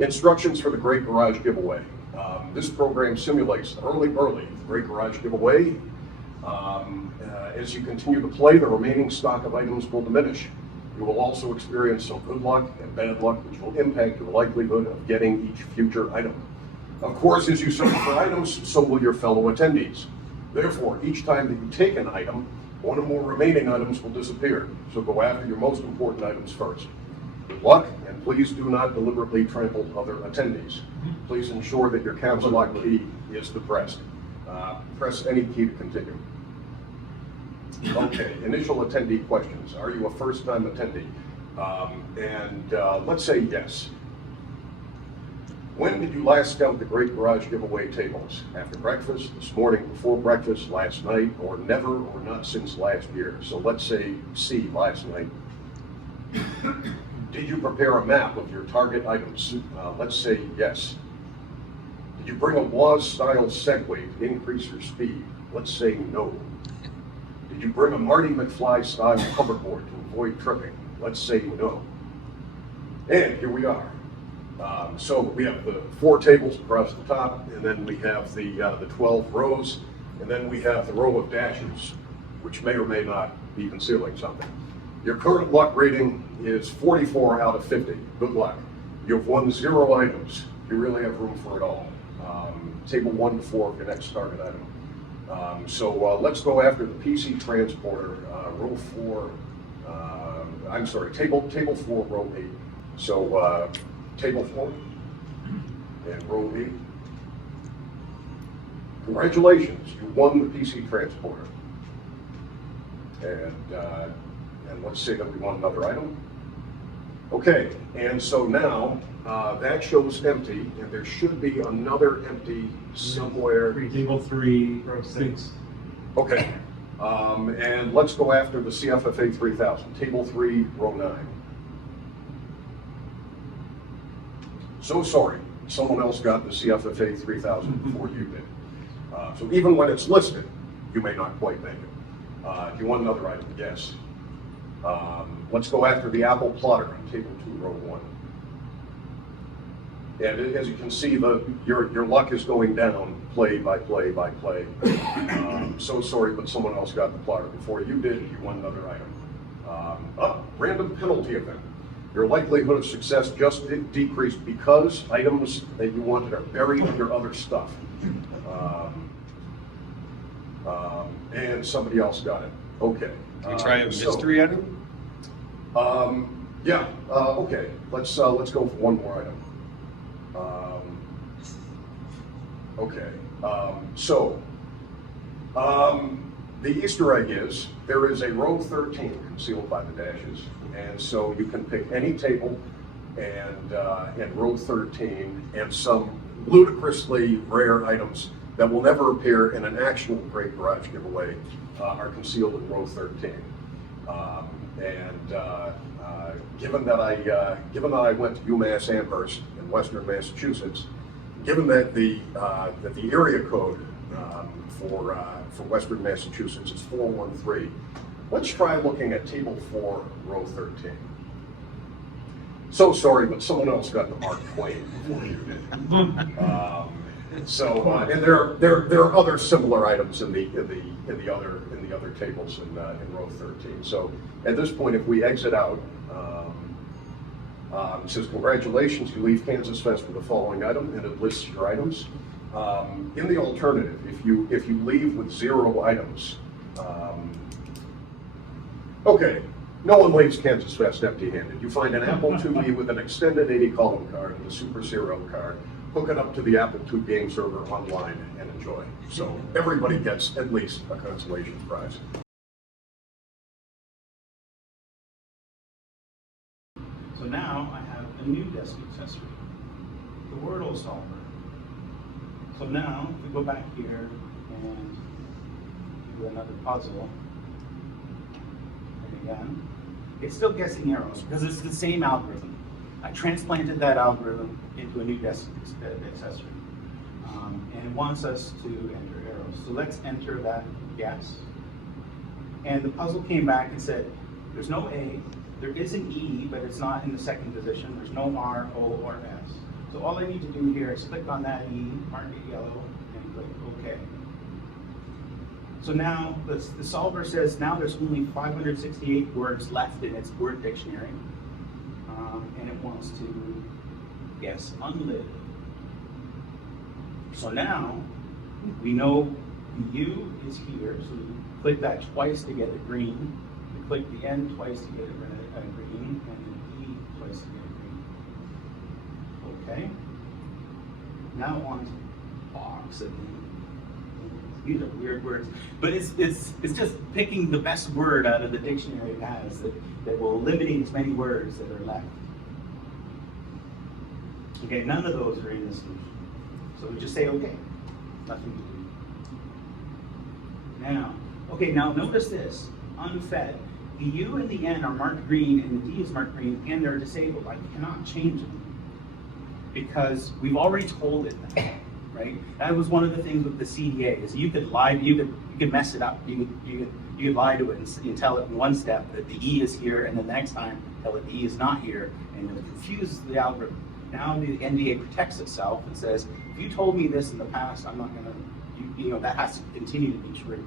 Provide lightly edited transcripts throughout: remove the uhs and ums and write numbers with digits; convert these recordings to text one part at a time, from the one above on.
Instructions for the Great Garage Giveaway. This program simulates the early Great Garage Giveaway. As you continue to play, the remaining stock of items will diminish. You will also experience some good luck and bad luck, which will impact your likelihood of getting each future item. Of course, as you search for items, so will your fellow attendees. Therefore, each time that you take an item, one or more remaining items will disappear. So go after your most important items first. Good luck, and please do not deliberately trample other attendees. Please ensure that your caps lock key is depressed. Press any key to continue. Okay, initial attendee questions. Are you a first-time attendee? Let's say yes. When did you last scout the Great Garage Giveaway tables? After breakfast, this morning, before breakfast, last night, or never, or not since last year? So let's say C, last night. Did you prepare a map of your target items? Let's say yes. Did you bring a Woz-style Segway to increase your speed? Let's say no. Did you bring a Marty McFly-style hoverboard to avoid tripping? Let's say no. And here we are. So we have the 4 tables across the top, and then we have the 12 rows, and then we have the row of dashes, which may or may not be concealing something. Your current luck rating is 44 out of 50. Good luck. You've won 0 items. You really have room for it all. Table 1 to 4 of your next target item. Let's go after the PC transporter, row 4. Table 4, row 8. So table 4 and row 8. Congratulations, you won the PC transporter. And let's say that we want another item. Okay, and so now that shows empty, and there should be another empty somewhere. Table 3, row 6. Okay, and let's go after the CFFA 3000, table 3, row 9. So sorry, someone else got the CFFA 3000 before you did. So even when it's listed, you may not quite make it. If you want another item, yes. Let's go after the Apple plotter on table 2, row 1. And as you can see, your luck is going down play by play by play. So sorry, but someone else got the plotter before you did. You won another item. Random penalty event. Your likelihood of success just decreased because items that you wanted are buried under other stuff. And somebody else got it. Okay. Can we try a mystery item? Yeah. Okay. Let's go for one more item. Okay. The Easter egg is there is a row 13 concealed by the dashes, and so you can pick any table and row 13 and some ludicrously rare items that will never appear in an actual Great Garage Giveaway are concealed in row 13. Given that I went to UMass Amherst in Western Massachusetts, given that the area code for Western Massachusetts is 413, let's try looking at table 4, row 13. So sorry, but someone else got the Mark Twain before you did. And there are other similar items in the other tables in row 13. So at this point, if we exit out, it says congratulations, you leave KansasFest with the following item, and it lists your items. In the alternative, if you leave with 0 items, okay. No one leaves KansasFest empty-handed. You find an Apple IIe with an extended 80-column card and a Super Zero card. Hook it up to the Apple II game server online and enjoy. So everybody gets at least a consolation prize. So now I have a new desk accessory, the Wordle solver. So now if we go back here and do another puzzle, and again, it's still guessing arrows because it's the same algorithm. I transplanted that algorithm into a new desk accessory. And it wants us to enter arrows. So let's enter that guess. And the puzzle came back and said, there's no A, there is an E, but it's not in the second position. There's no R, O, or S. So all I need to do here is click on that E, mark it yellow, and click OK. So now the solver says now there's only 568 words left in its word dictionary, and it wants to guess unlived. So now we know the U is here, so we click that twice to get it green. We click the N twice to get it green, and the E twice to get it green. Okay. Now on to box. These are weird words, but it's just picking the best word out of the dictionary it has that will eliminate as many words that are left. Okay, none of those are in the solution. So we just say okay, nothing to do. Now notice this, unfed. The U and the N are marked green and the D is marked green and they're disabled. I cannot change them because we've already told it that, right? That was one of the things with the CDA is you could lie, you could mess it up. You could lie to it and tell it in one step that the E is here and then the next time tell it the E is not here and it'll confuse the algorithm. Now the NDA protects itself and says, if you told me this in the past, I'm not gonna, you know, that has to continue to be true.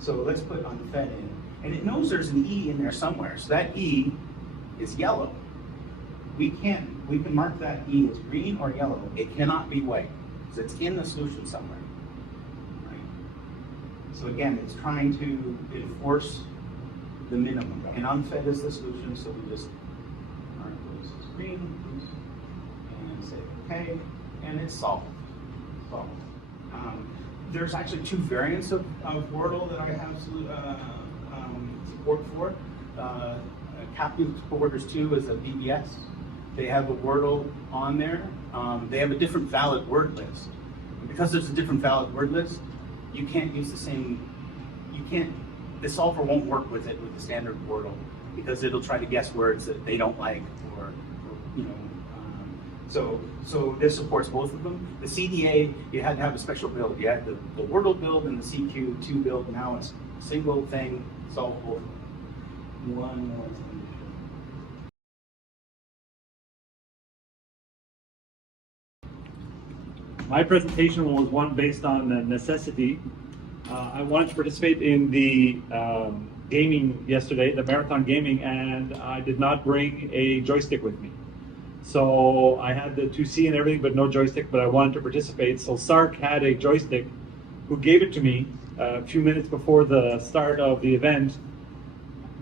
So let's put unfed in. And it knows there's an E in there somewhere. So that E is yellow. We can mark that E as green or yellow. It cannot be white. So it's in the solution somewhere. Right? So again, it's trying to enforce the minimum. And unfed is the solution, so we just mark those as green and say okay, and it's solved. There's actually two variants of Wordle that I have support for. Captain Supporters 2 is a BBS. They have a Wordle on there. They have a different valid word list. And because there's a different valid word list, you can't use the same, the solver won't work with it with the standard Wordle because it'll try to guess words that they don't like or you know. So this supports both of them. The CDA, you had to have a special build. You had the Wordle build and the CQ2 build. Now it's a single thing, solvable. One more thing. My presentation was one based on necessity. I wanted to participate in the gaming yesterday, the marathon gaming, and I did not bring a joystick with me. So I had the 2C and everything, but no joystick, but I wanted to participate. So Sark had a joystick who gave it to me a few minutes before the start of the event,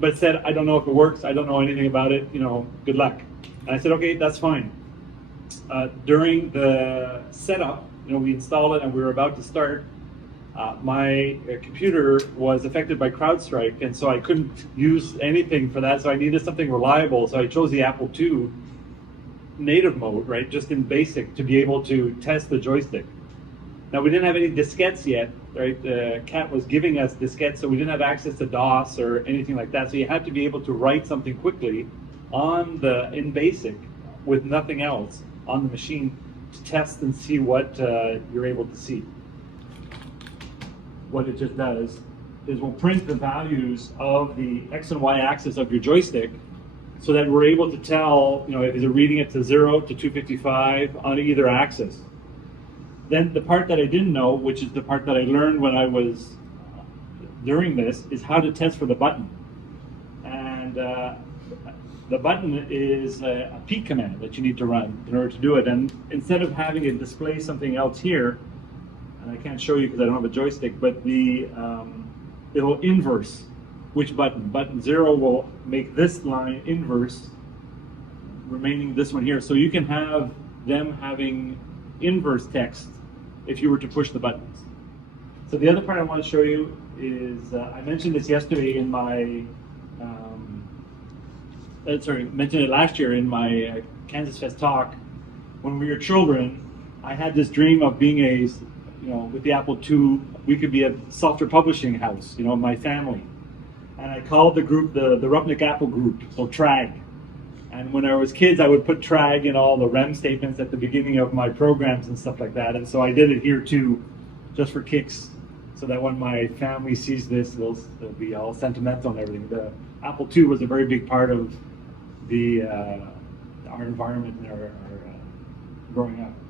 but said, I don't know if it works. I don't know anything about it, you know, good luck. And I said, okay, that's fine. During the setup, you know, we installed it and we were about to start. My computer was affected by CrowdStrike, and so I couldn't use anything for that. So I needed something reliable. So I chose the Apple II native mode, right, just in basic, to be able to test the joystick. Now we didn't have any diskettes yet, right? Cat was giving us diskettes, so we didn't have access to DOS or anything like that. So you had to be able to write something quickly in basic with nothing else on the machine to test and see what you're able to see. What it just does is we'll print the values of the X and Y axis of your joystick so that we're able to tell, you know, if it's reading it to 0 to 255 on either axis. Then the part that I didn't know, which is the part that I learned when I was during this, is how to test for the button. And the button is a P command that you need to run in order to do it. And instead of having it display something else here, and I can't show you because I don't have a joystick, but it'll inverse which button. Button 0 will make this line inverse, remaining this one here. So you can have them having inverse text if you were to push the buttons. So the other part I want to show you is, I mentioned this yesterday in my, mentioned it last year in my KansasFest talk. When we were children, I had this dream of being with the Apple II, we could be a software publishing house, you know, my family. And I called the group the Rupnik Apple group, so TRAG. And when I was kids, I would put TRAG in all the REM statements at the beginning of my programs and stuff like that. And so I did it here too, just for kicks, so that when my family sees this, they'll be all sentimental and everything. The Apple II was a very big part of the our environment and our growing up.